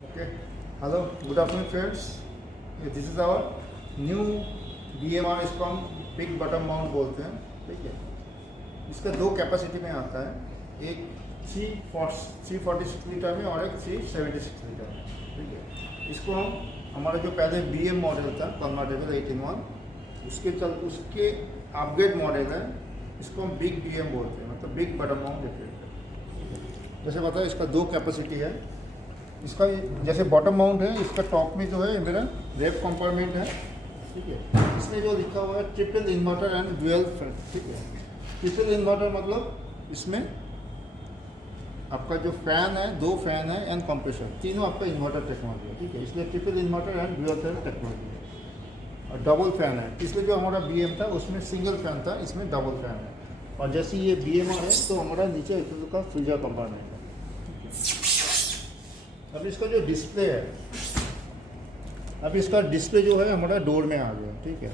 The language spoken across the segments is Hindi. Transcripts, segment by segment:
Okay. Hello. Good afternoon, friends. This is our new BMR, इसको हम बिग बटन माउंट बोलते हैं. ठीक है. इसका दो कैपेसिटी में आता है, एक 346 लीटर में और एक 376 लीटर में. ठीक है. इसको हम हमारा जो पहले BM मॉडल था कन्वर्टेबल 18-1 उसके अपग्रेड मॉडल है. इसको हम बिग BM बोलते हैं, मतलब बिग बटन माउंट रेफ्रिजरेटर. जैसे बताया, इसका दो कैपेसिटी है. इसका जैसे बॉटम माउंट है, इसका टॉप में जो है मेरा रेप कंपार्टमेंट है. ठीक है. इसमें जो लिखा हुआ है triple inverter and dual fan. ठीक है. ट्रिपल इन्वर्टर मतलब इसमें आपका जो फैन है, दो फैन है एंड कंप्रेसर, तीनों आपका इन्वर्टर टेक्नोलॉजी है. ठीक है. इसलिए triple inverter and dual fan technology है. और डबल फैन है. इसलिए जो हमारा BM था उसमें सिंगल फैन था, इसमें डबल फैन है. और जैसे ये BMR है तो हमारा नीचे का फ्रीजर कंपार्टमेंट है. अब इसका जो डिस्प्ले है, अब इसका डिस्प्ले जो है हमारा डोर में आ गया. ठीक है.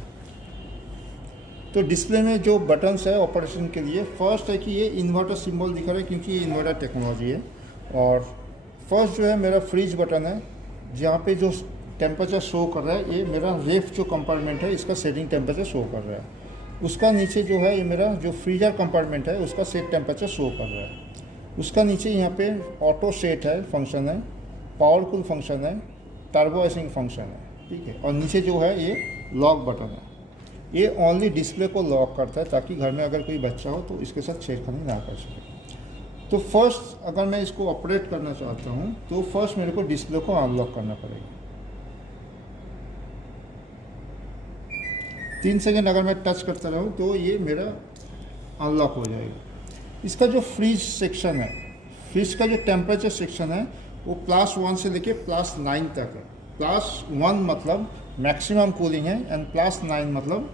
तो डिस्प्ले में जो बटन्स है ऑपरेशन के लिए, फर्स्ट है कि ये इन्वर्टर सिंबल दिखा रहा है क्योंकि ये इन्वर्टर टेक्नोलॉजी है. और फर्स्ट जो है मेरा फ्रीज बटन है, जहाँ पे जो टेम्परेचर शो कर रहा है, ये मेरा रेफ जो कंपार्टमेंट है इसका सेटिंग टेम्परेचर शो कर रहा है. उसका नीचे जो है ये मेरा जो फ्रीजर कंपार्टमेंट है उसका सेट टेम्परेचर शो कर रहा है. उसका नीचे यहाँ पे ऑटो सेट है, फंक्शन है, पावर कूल फंक्शन है, टर्बो आइसिंग फंक्शन है. ठीक है. और नीचे जो है ये लॉक बटन है. ये ओनली डिस्प्ले को लॉक करता है ताकि घर में अगर कोई बच्चा हो तो इसके साथ छेड़खानी ना कर सके. तो फर्स्ट अगर मैं इसको ऑपरेट करना चाहता हूँ तो फर्स्ट मेरे को डिस्प्ले को अनलॉक करना पड़ेगा. 3 सेकेंड अगर मैं टच करता रहूँ तो ये मेरा अनलॉक हो जाएगा. इसका जो फ्रीज सेक्शन है, फ्रीज का जो टेम्परेचर सेक्शन है वो +1 से लेके +9 तक है. +1 मतलब मैक्सिमम कूलिंग है एंड +9 मतलब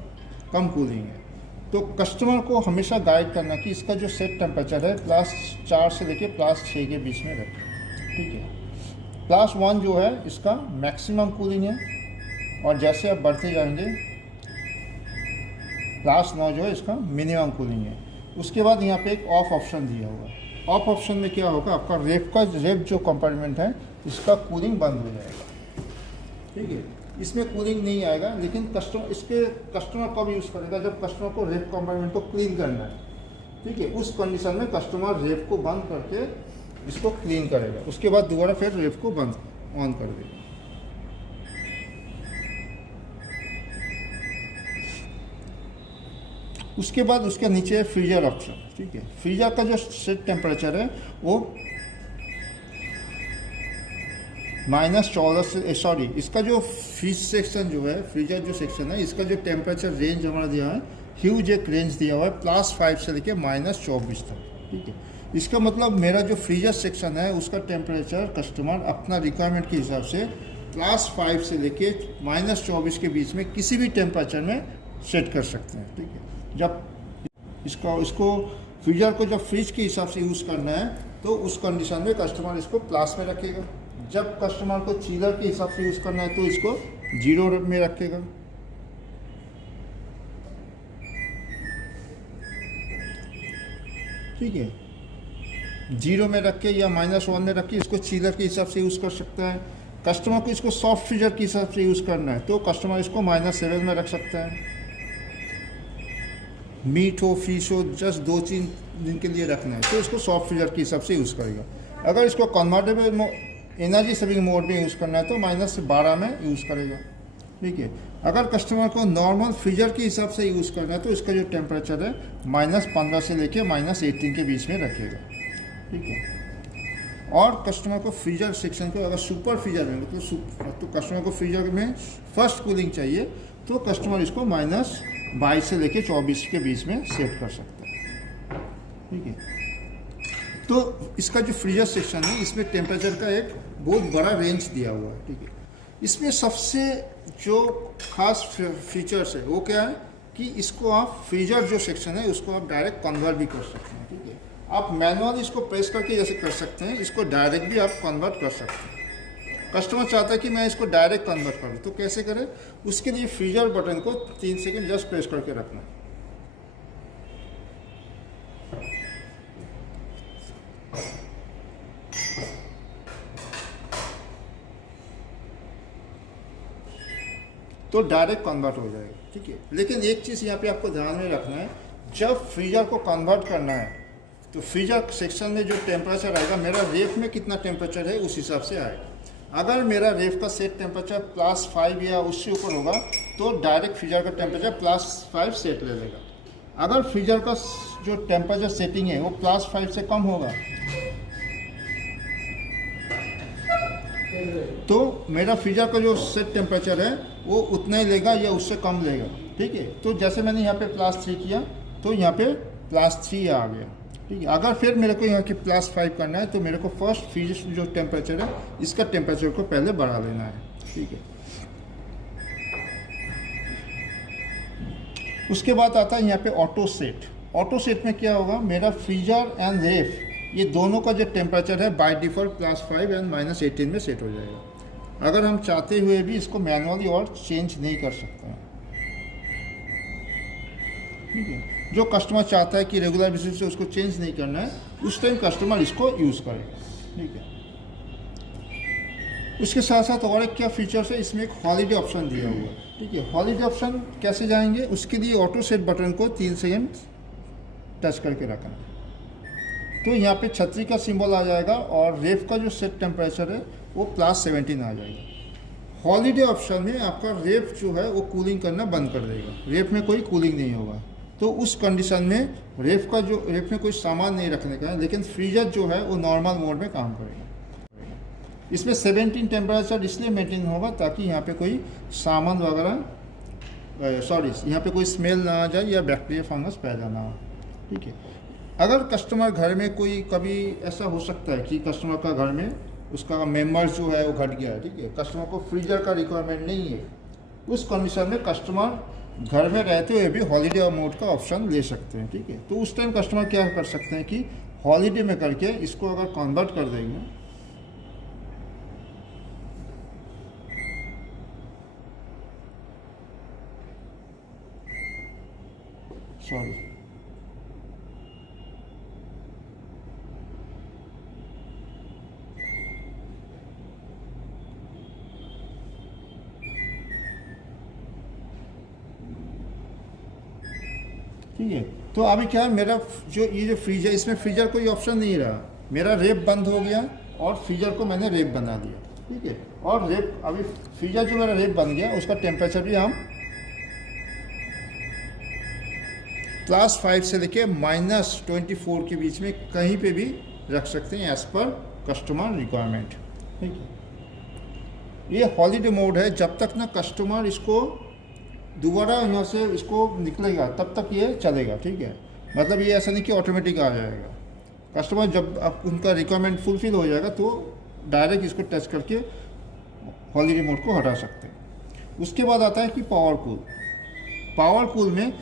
कम कूलिंग है. तो कस्टमर को हमेशा गाइड करना कि इसका जो सेट टेम्परेचर है +4 से लेके +6 के बीच में रखें. ठीक है. +1 जो है इसका मैक्सिमम कूलिंग है और जैसे आप बढ़ते जाएंगे +9 जो है इसका मिनिमम कूलिंग है. उसके बाद यहाँ पे एक ऑफ ऑप्शन दिया हुआ है. ऑफ ऑप्शन में क्या होगा, आपका रेप जो कंपार्टमेंट है इसका कूलिंग बंद हो जाएगा. ठीक है. इसमें कूलिंग नहीं आएगा, लेकिन कस्टमर कब यूज़ करेगा, जब कस्टमर को रेप कंपार्टमेंट को क्लीन करना है. ठीक है. उस कंडीशन में कस्टमर रेप को बंद करके इसको क्लीन करेगा. उसके बाद दोबारा फिर रेप को बंद ऑन कर देगा. उसके बाद उसके नीचे है फ्रीजर ऑप्शन. ठीक है. फ्रीजर का जो सेट टेम्परेचर है वो -14 से इसका जो फ्रीज सेक्शन जो है, फ्रीजर जो सेक्शन है, इसका जो टेम्परेचर रेंज हमारा दिया है, ह्यूज एक रेंज दिया हुआ है +5 से लेके -24 तक. ठीक है. इसका मतलब मेरा जो फ्रीजर सेक्शन है उसका टेम्परेचर कस्टमर अपना रिक्वायरमेंट के हिसाब से +5 से लेके -24 के बीच में किसी भी टेम्परेचर में सेट कर सकते हैं. ठीक है. जब इसको फ्रीजर को जब फ्रिज के हिसाब से यूज़ करना है तो उस कंडीशन में कस्टमर इसको प्लस में रखेगा. जब कस्टमर को चिलर के हिसाब से यूज़ करना है तो इसको 0 में रखेगा. ठीक है. 0 में रख के या -1 में रख के इसको चिलर के हिसाब से यूज़ कर सकता है. कस्टमर को इसको सॉफ्ट फ्रीजर के हिसाब से यूज़ करना है तो कस्टमर इसको -7 में रख सकता है. मीट हो, फिश हो, जस्ट 2-3 दिन के लिए रखना है तो इसको सॉफ्ट फ्रीजर के हिसाब से यूज़ करेगा. अगर इसको कन्वर्टेबल एनर्जी सेविंग मोड में यूज़ करना है तो -12 में यूज़ करेगा. ठीक है. अगर कस्टमर को नॉर्मल फ्रीजर के हिसाब से यूज़ करना है तो इसका जो टेम्परेचर है -15 से लेके -18 के बीच में रखेगा. ठीक है. और कस्टमर को फ्रीजर सेक्शन को अगर सुपर फ्रीजर में मतलब तो कस्टमर को फ्रीजर में फर्स्ट कूलिंग चाहिए तो कस्टमर इसको -22 से लेके 24 के बीच में सेट कर सकता है. ठीक है. तो इसका जो फ्रीजर सेक्शन है इसमें टेम्परेचर का एक बहुत बड़ा रेंज दिया हुआ है. ठीक है. इसमें सबसे जो खास फीचर्स है वो क्या है कि इसको आप फ्रीजर जो सेक्शन है उसको आप डायरेक्ट कन्वर्ट भी कर सकते हैं. ठीक है. आप मैनुअली इसको प्रेस करके जैसे कर सकते हैं, इसको डायरेक्ट भी आप कन्वर्ट कर सकते हैं. कस्टमर चाहता है कि मैं इसको डायरेक्ट कन्वर्ट करूँ तो कैसे करें, उसके लिए फ्रीजर बटन को 3 सेकेंड जस्ट प्रेस करके रखना है. तो डायरेक्ट कन्वर्ट हो जाएगा, ठीक है। लेकिन एक चीज़ यहाँ पे आपको ध्यान में रखना है, जब फ्रीजर को कन्वर्ट करना है तो फ्रीजर सेक्शन में जो टेम्परेचर आएगा, मेरा रेफ में कितना टेम्परेचर है उस हिसाब से आएगा। अगर मेरा रेफ का सेट टेम्परेचर +5 या उससे ऊपर होगा तो डायरेक्ट फ्रीजर का टेम्परेचर +5 सेट ले लेगा। अगर फ्रीजर का जो टेम्परेचर सेटिंग है वो +5 से कम होगा तो मेरा फ्रीजर का जो सेट टेम्परेचर है वो उतना ही लेगा या उससे कम लेगा, ठीक है। तो जैसे मैंने यहाँ पे +3 किया तो यहाँ पे +3 आ गया, ठीक है। अगर फिर मेरे को यहाँ के +5 करना है तो मेरे को फर्स्ट फ्रीजर जो टेम्परेचर है इसका टेम्परेचर को पहले बढ़ा लेना है, ठीक है। उसके बाद आता है यहाँ पे ऑटो सेट। ऑटो सेट में क्या होगा, मेरा फ्रीजर एंड रेफ ये दोनों का जो टेम्परेचर है बाय डिफ़ॉल्ट +5 एंड -18 में सेट हो जाएगा। अगर हम चाहते हुए भी इसको मैनुअली और चेंज नहीं कर सकते हैं, ठीक है। जो कस्टमर चाहता है कि रेगुलर बेसिस से उसको चेंज नहीं करना है, उस टाइम कस्टमर इसको यूज़ करेगा, ठीक है। उसके साथ साथ और एक क्या फीचर्स है, इसमें एक हॉलीडे ऑप्शन दिया हुआ है, ठीक है। हॉलीडे ऑप्शन कैसे जाएंगे, उसके लिए ऑटो सेट बटन को 3 सेकेंड टच करके रखना है तो यहाँ पे छतरी का सिंबल आ जाएगा और रेफ का जो सेट टेम्परेचर है वो +17 आ जाएगा। हॉलीडे ऑप्शन में आपका रेफ जो है वो कूलिंग करना बंद कर देगा, रेफ में कोई कूलिंग नहीं होगा। तो उस कंडीशन में रेफ में कोई सामान नहीं रखने का है, लेकिन फ्रीजर जो है वो नॉर्मल मोड में काम करेगा। इसमें 17 टेम्परेचर इसलिए मेंटेन होगा ताकि यहाँ पे कोई सामान वगैरह यहाँ पे कोई स्मेल ना आ जाए या बैक्टीरिया फंगस पैदा ना हो, ठीक है। अगर कस्टमर घर में कोई कभी ऐसा हो सकता है कि कस्टमर का घर में उसका मेंबर्स जो है वो घट गया है, ठीक है, कस्टमर को फ्रीजर का रिक्वायरमेंट नहीं है, उस कंडीशन में कस्टमर घर में रहते हुए भी हॉलीडे मोड का ऑप्शन ले सकते हैं, ठीक है। तो उस टाइम कस्टमर क्या कर सकते हैं कि हॉलीडे में करके इसको अगर कन्वर्ट कर देंगे, सॉरी ठीक है। तो अभी क्या है, मेरा ये जो फ्रीजर, इसमें फ्रीजर कोई ऑप्शन नहीं रहा, मेरा रेप बंद हो गया और फ्रीजर को मैंने रेप बना दिया, ठीक है। और रेप अभी फ्रीजर जो मेरा रेप बन गया उसका टेम्परेचर भी हम +5 से लेके -24 के बीच में कहीं पे भी रख सकते हैं एज पर कस्टमर रिक्वायरमेंट, ठीक है। ये हॉलीडे मोड है, जब तक ना कस्टमर इसको दोबारा यहाँ से इसको निकलेगा तब तक ये चलेगा, ठीक है। मतलब ये ऐसा नहीं कि ऑटोमेटिक आ जाएगा, कस्टमर जब अब उनका रिक्वायरमेंट फुलफिल हो जाएगा तो डायरेक्ट इसको टच करके हॉलीडे मोड को हटा सकते हैं। उसके बाद आता है कि पावर कूल में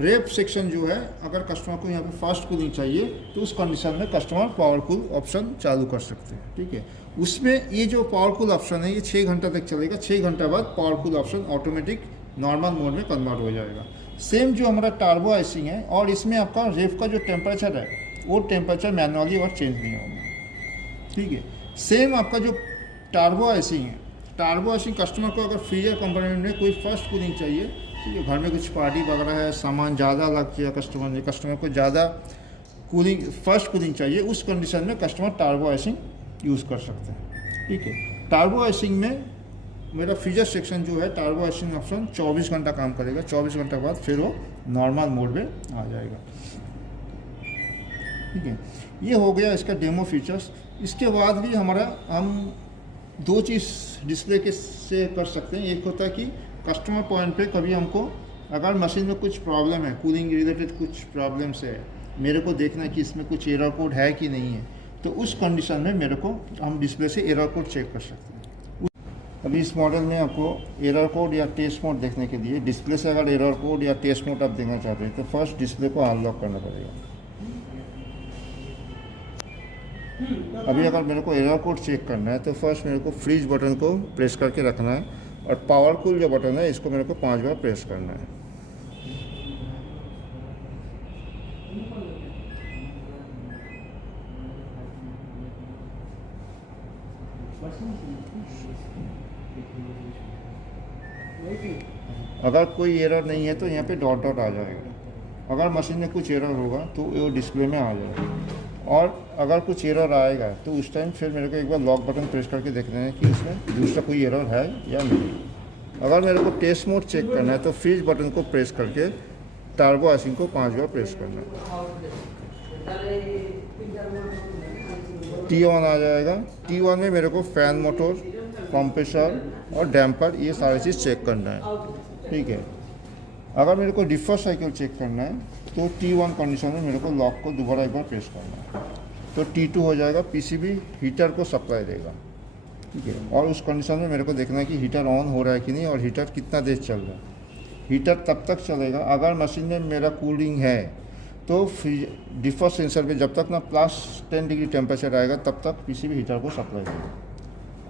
रेप सेक्शन जो है, अगर कस्टमर को यहाँ पे फास्ट कूलिंग चाहिए तो उस कंडीशन में कस्टमर पावर कूल ऑप्शन चालू कर सकते हैं, ठीक है। उसमें ये जो पावर कूल ऑप्शन है ये 6 घंटा तक चलेगा, 6 घंटा बाद power cool option automatic normal mode में कन्वर्ट हो जाएगा। सेम जो हमारा टर्बो आइसिंग है, और इसमें आपका रेफ का जो टेम्परेचर है वो टेम्परेचर मैनुअली और चेंज नहीं होगा, ठीक है। सेम आपका जो टर्बो आइसिंग है, टर्बो आइसिंग कस्टमर को अगर फ्रीजर कंपोनेंट में कोई फर्स्ट कूलिंग चाहिए, ठीक है, घर में कुछ पार्टी वगैरह है, सामान ज़्यादा लग गया कस्टमर को ज़्यादा कूलिंग फर्स्ट कूलिंग चाहिए, उस कंडीशन में कस्टमर टर्बो आइसिंग यूज़ कर सकते हैं, ठीक है। टर्बो आइसिंग में मेरा फ्रीजर सेक्शन जो है, टर्बो आइसिंग ऑप्शन 24 घंटा काम करेगा, 24 घंटा बाद फिर वो नॉर्मल मोड में आ जाएगा, ठीक है। ये हो गया इसका डेमो फीचर्स। इसके बाद भी हम 2 चीज़ डिस्प्ले के से कर सकते हैं। एक होता है कि कस्टमर पॉइंट पे कभी हमको अगर मशीन में कुछ प्रॉब्लम है, कूलिंग रिलेटेड कुछ प्रॉब्लम्स है, मेरे को देखना है कि इसमें कुछ एरर कोड है कि नहीं है, तो उस कंडीशन में मेरे को हम डिस्प्ले से एरर कोड चेक कर सकते हैं। अभी इस मॉडल में आपको एरर कोड या टेस्ट मोड देखने के लिए डिस्प्ले से अगर एरर कोड या टेस्ट मोड आप देखना चाहते हैं तो फर्स्ट डिस्प्ले को अनलॉक करना पड़ेगा। अभी अगर मेरे को एरर कोड चेक करना है तो फर्स्ट मेरे को फ्रीज बटन को प्रेस करके रखना है, और पावर कूल जो बटन है इसको मेरे को 5 बार प्रेस करना है। अगर कोई एरर नहीं है तो यहाँ पे डॉट डॉट आ जाएगा। अगर मशीन में कुछ एरर होगा तो वो डिस्प्ले में आ जाएगा। और अगर कुछ एरर आएगा तो उस टाइम फिर मेरे को एक बार लॉक बटन प्रेस करके देखना है कि उसमें दूसरा कोई एरर है या नहीं। अगर मेरे को टेस्ट मोड चेक करना है तो फ्रीज बटन को प्रेस करके टर्बो आइसिंग को 5 बार प्रेस करना है। T1 आ जाएगा। T1 में मेरे को फैन मोटर, कंप्रेसर और डैम्पर ये सारी चीज़ चेक करना है, ठीक है। अगर मेरे को डिफर साइकिल चेक करना है तो T1 कंडीशन में मेरे को लॉक को दोबारा एक बार प्रेस करना है, तो T2 हो जाएगा। पीसीबी हीटर को सप्लाई देगा, ठीक है। और उस कंडीशन में मेरे को देखना है कि हीटर ऑन हो रहा है कि नहीं और हीटर कितना देर चल रहा है। हीटर तब तक चलेगा अगर मशीन में मेरा कूलिंग है तो डिफर सेंसर पे जब तक ना +10 डिग्री टेम्परेचर आएगा तब तक पीसीबी हीटर को सप्लाई देगा।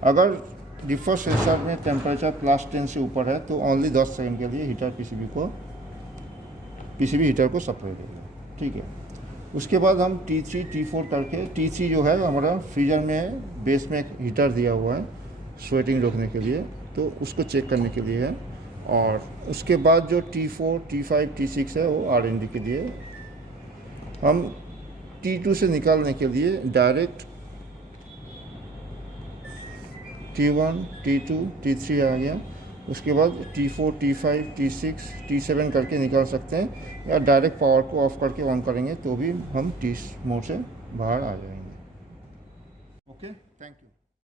अगर डिफर सेंसर में टेम्परेचर +10 से ऊपर है तो ओनली 10 सेकंड के लिए हीटर पीसीबी हीटर को सप्लाई देगा, ठीक है। उसके बाद हम T3 T4 करके, T3 जो है हमारा फ्रीजर में बेस में एक हीटर दिया हुआ है स्वेटिंग रोकने के लिए, तो उसको चेक करने के लिए है। और उसके बाद जो T4 T5 T6 है वो R&D के लिए। हम T2 से निकालने के लिए डायरेक्ट T1 T2 T3 आ गया, उसके बाद T4 T5 T6 T7 करके निकाल सकते हैं, या डायरेक्ट पावर को ऑफ करके ऑन करेंगे तो भी हम T मोड से बाहर आ जाएंगे।